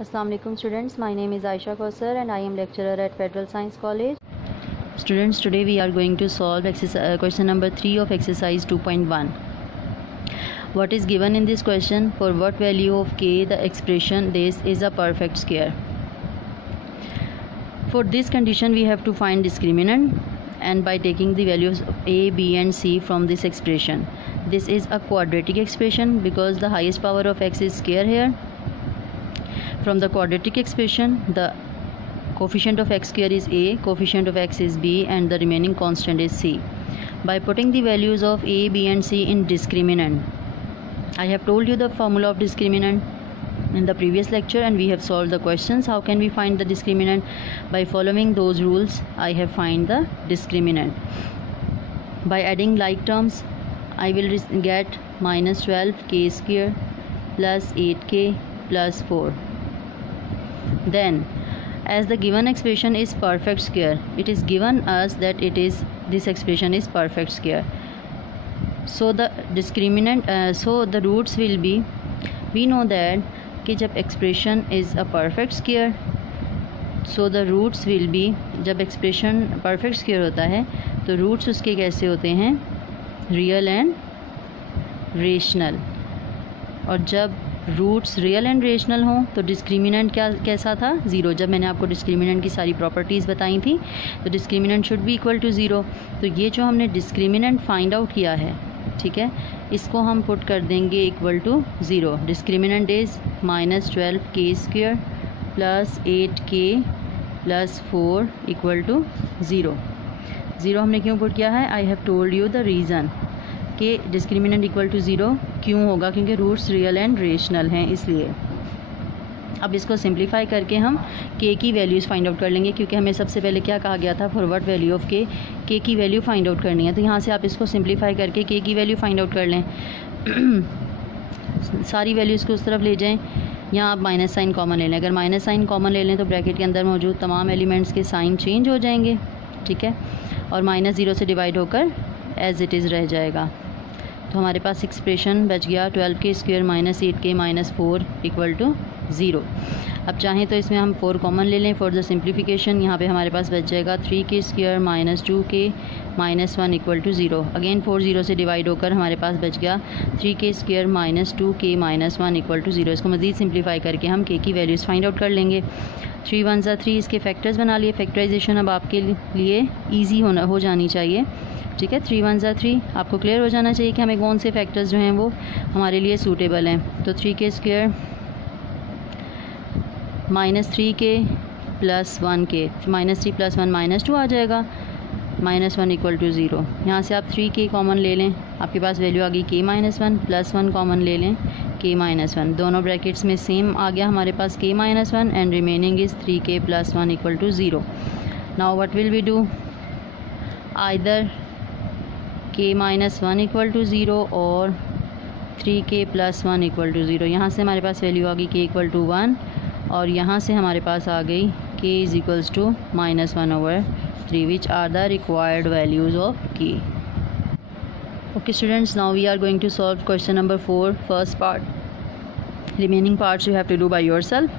Assalamu alaikum students, my name is Aisha Kausar and I am lecturer at Federal Science College. Students, today we are going to solve question number 3 of exercise 2.1. What is given in this question? For what value of k the expression this is a perfect square. For this condition we have to find discriminant, and by taking the values of a, b and c from this expression. This is a quadratic expression because the highest power of x is square here. From the quadratic expression, the coefficient of x square is a, coefficient of x is b, and the remaining constant is c. By putting the values of a, b and c in discriminant, I have told you the formula of discriminant in the previous lecture and we have solved the questions. How can we find the discriminant? By following those rules, I have find the discriminant. By adding like terms, I will get minus 12k square plus 8k plus 4. Then, as the given expression is perfect square, it is given us that this expression is perfect square. So the discriminant, so the roots will be, we know that कि जब expression is a perfect square, so the roots will be, जब expression perfect square होता है तो roots उसके कैसे होते हैं? Real and rational. और जब रूट्स रियल एंड रेशनल हों तो डिस्क्रिमिनेंट कैसा था? ज़ीरो. जब मैंने आपको डिस्क्रिमिनेंट की सारी प्रॉपर्टीज़ बताई थी तो discriminant should be equal to zero. तो ये जो हमने डिस्क्रिमिनेंट फाइंड आउट किया है, ठीक है, इसको हम पुट कर देंगे equal to zero. Discriminant is minus 12k square plus 8k plus 4 equal to zero. Zero हमने क्यों पुट किया है? I have told you the reason कि डिस्क्रिमिनेंट इक्वल टू ज़ीरो क्यों होगा, क्योंकि रूट्स रियल एंड रेशनल हैं इसलिए. अब इसको सिंप्लीफाई करके हम k की वैल्यूज़ फाइंड आउट कर लेंगे, क्योंकि हमें सबसे पहले क्या कहा गया था? For what value of k की वैल्यू फाइंड आउट करनी है. तो यहाँ से आप इसको सिंप्लीफाई करके k की वैल्यू फाइंड आउट कर लें. सारी वैल्यूज़ को उस तरफ ले जाएँ. यहाँ आप माइनस साइन कॉमन ले लें. अगर माइनस साइन कॉमन ले लें तो ब्रैकेट के अंदर मौजूद तमाम एलिमेंट्स के साइन चेंज हो जाएंगे, ठीक है, और माइनस ज़ीरो से डिवाइड होकर एज इट इज़ रह जाएगा. तो हमारे पास एक्सप्रेशन बच गया 12k square minus 8k minus 4 equal to zero. अब चाहें तो इसमें हम 4 कॉमन ले लें फॉर द सिंप्लीफिकेशन. यहाँ पे हमारे पास बच जाएगा 3k square minus 2k minus 1 equal to zero. Again 4 zero से डिवाइड होकर हमारे पास बच गया 3k square minus 2k minus 1 equal to zero. इसको मज़ीद सिंप्लीफाई करके हम k की वैल्यूज़ फाइंड आउट कर लेंगे. 3 1 3, इसके फैक्टर्स बना लिए. फैक्टराइजेशन अब आपके लिए ईजी हो जानी चाहिए, ठीक है. 3 1 3, आपको क्लियर हो जाना चाहिए कि हमें कौन से फैक्टर्स जो हैं वो हमारे लिए सूटेबल हैं. तो 3k square minus 3k plus 1k, minus 3 plus 1 minus 2 आ जाएगा, माइनस 1 इक्वल टू ज़ीरो. यहाँ से आप 3k कॉमन ले लें, आपके पास वैल्यू आ गई k माइनस 1, प्लस 1 कॉमन ले लें k माइनस 1. दोनों ब्रैकेट्स में सेम आ गया हमारे पास k minus 1 and remaining is 3k plus 1 equal to zero. Now what will we do? Either k minus 1 equal to zero और 3k plus 1 equal to zero. यहाँ से हमारे पास वैल्यू आ गई k इक्वल टू 1 और यहाँ से हमारे पास आ गई k is equals to minus 1 over 3, which are the required values of k. Okay students, now we are going to solve question number 4, first part. Remaining parts you have to do by yourself.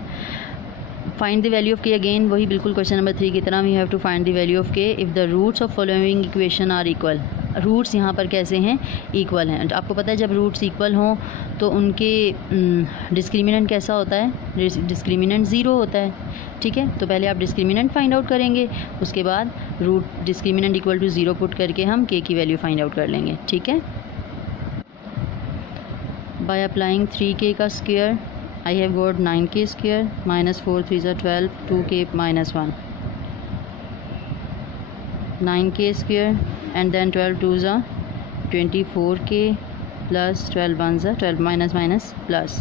Find the value of k. Again वही बिल्कुल question number 3 की तरह, we have to find the value of k if the roots of following equation are equal. Roots यहाँ पर कैसे हैं? Equal हैं. आपको पता है जब रूट्स इक्वल हों तो उनके डिस्क्रिमिनेंट कैसा होता है? डिस्क्रिमिनेंट ज़ीरो होता है, ठीक है. तो पहले आप डिस्क्रिमिनेंट फाइंड आउट करेंगे, उसके बाद root discriminant equal to zero put करके हम k की वैल्यू फाइंड आउट कर लेंगे, ठीक है. बाय अप्लाइंग 3k का square I have got 9k square minus 4 3 12, 2k minus 1, 9k square and then 12 2s are 24k plus 12 1s are 12 minus minus plus.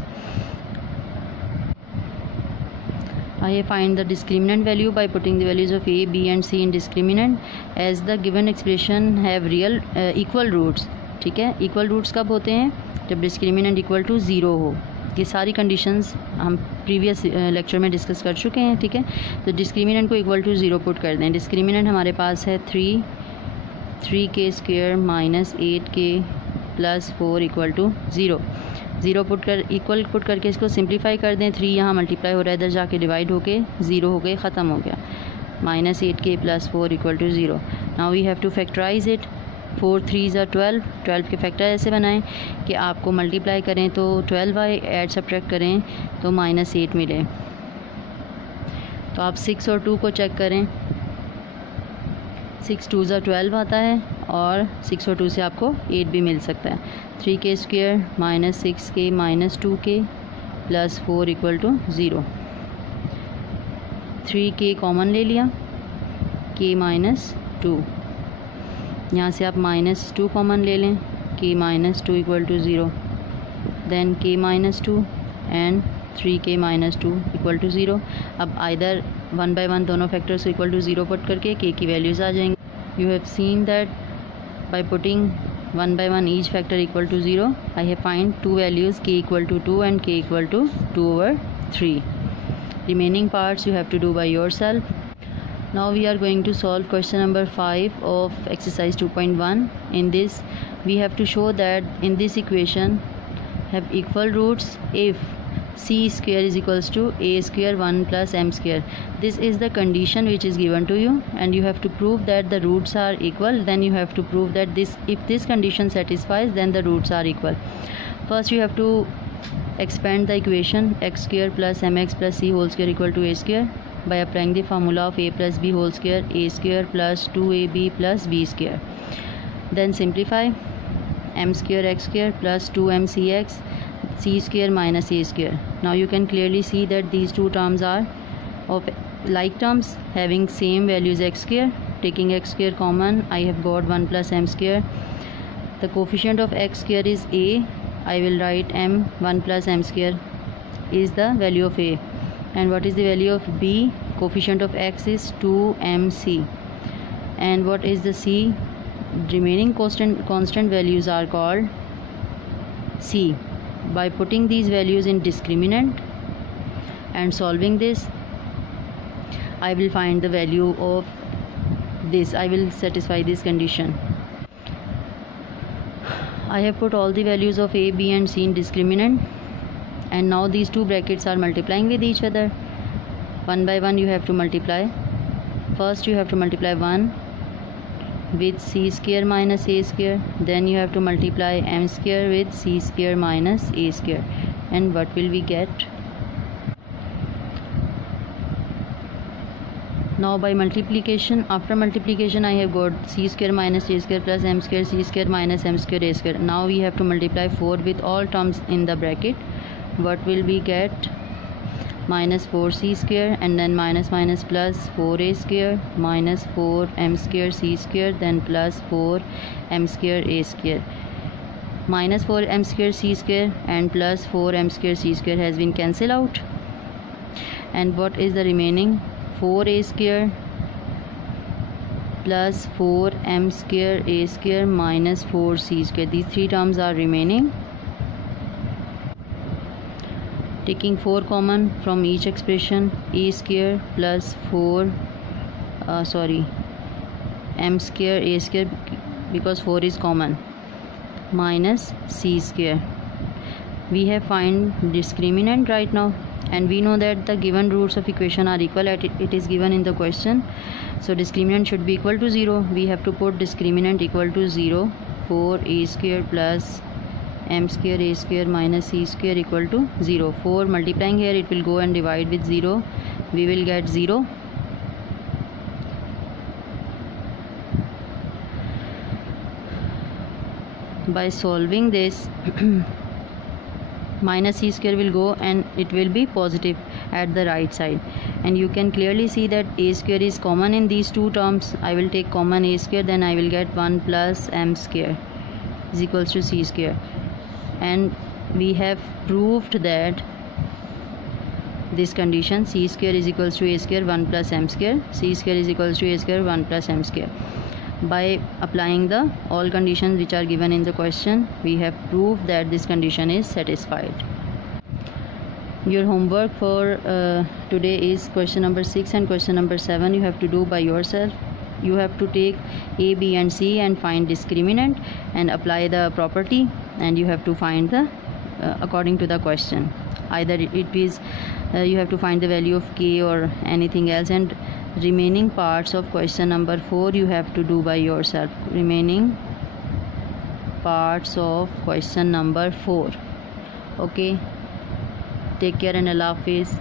I find the discriminant value by putting the values of a, b and c in discriminant as the given expression have real equal roots, ठीक है. Equal roots कब होते हैं? जब discriminant equal to zero हो. ये सारी conditions हम प्रीवियस लेक्चर में डिस्कस कर चुके हैं, ठीक है. तो डिस्क्रिमिनेंट को इक्वल टू ज़ीरो पुट कर दें. डिस्क्रिमिनेंट हमारे पास है 3k square minus 8k plus 4 equal to zero. Zero put कर इक्वल पुट करके इसको सिंप्लीफाई कर दें। 3 यहाँ मल्टीप्लाई हो रहा है, इधर जाके डिवाइड होके 0 हो गए, ख़त्म हो गया। -8k + 4 = 0। Now we have to factorise it. 4 3s are 12। 12 के फैक्टर ऐसे बनाएं कि आपको मल्टीप्लाई करें तो 12 बाई ऐड सब्ट्रैक्ट करें तो -8 मिले। तो आप 6 और 2 को चेक करें। 6 2s are 12 आता है और 6 और 2 से आपको 8 भी मिल सकता है। 3k² - 6k - 2k + 4 = 0। 3k common ले लिया, k - 2, यहाँ से आप -2 कॉमन ले लें, k - 2 = 0। Then k - 2 and 3k - 2 = 0। अब आइदर 1 by 1 दोनों फैक्टर्स इक्वल टू 0 पुट करके k की वैल्यूज़ आ जाएंगी। You have seen that by putting 1 by 1 each factor equal to 0, I have find two values k = 2 and k = 2/3. Remaining parts you have to do by yourself. Now we are going to solve question number 5 of exercise 2.1. In this we have to show that in this equation have equal roots if c² is equals to a² 1 + m². This is the condition which is given to you and you have to prove that the roots are equal. Then you have to prove that if this condition satisfies, then the roots are equal. First you have to expand the equation x² + mx + c whole square = a² by applying the formula of a + b whole square, a² + 2ab + b². Then simplify m² x² + 2mcx c² - a². Now you can clearly see that these two terms are of like terms having same values x². Taking x² common, I have got 1 + m². The coefficient of x² is a. I will write m 1 + m² is the value of a. And what is the value of b? Coefficient of x is 2mc. And what is the c? Remaining constant values are called c. By putting these values in discriminant and solving this, I will find the value of this. I will satisfy this condition. I have put all the values of a, b and c in discriminant, and now these two brackets are multiplying with each other. 1 by 1 you have to multiply. First you have to multiply 1 with c² - a². Then you have to multiply m² with c² - a². And what will we get? Now by multiplication, after multiplication I have got c² - a² plus m² c² - m² a². Now we have to multiply 4 with all terms in the bracket. What will we get? -4c² and then minus plus 4a² minus 4m² c², then plus 4m² a². Minus 4m² c² and plus 4m² c² has been cancelled out. And what is the remaining? 4a² plus 4m² a² minus 4c². These three terms are remaining. Taking 4 common from each expression, a² plus 4 m² a² because 4 is common minus c². We have find discriminant right now, and we know that the given roots of equation are equal. It is given in the question, so discriminant should be equal to 0. We have to put discriminant equal to 0. 4a² plus m² a² minus c² equal to 0. 4 multiplying here, it will go and divide with 0. We will get 0. By solving this, minus c² will go and it will be positive at the right side. And you can clearly see that a² is common in these two terms. I will take common a², then I will get 1 plus m² is equals to c². And we have proved that this condition c² is equals to a² 1 plus m², c² is equals to a² 1 plus m². By applying the all conditions which are given in the question, we have proved that this condition is satisfied. Your homework for today is question number 6 and question number 7. You have to do by yourself. You have to take a, b and c and find discriminant and apply the property, and you have to find the according to the question. Either it is you have to find the value of k or anything else, and remaining parts of question number 4 you have to do by yourself. Remaining parts of question number 4. Okay, take care and Allah Hafiz.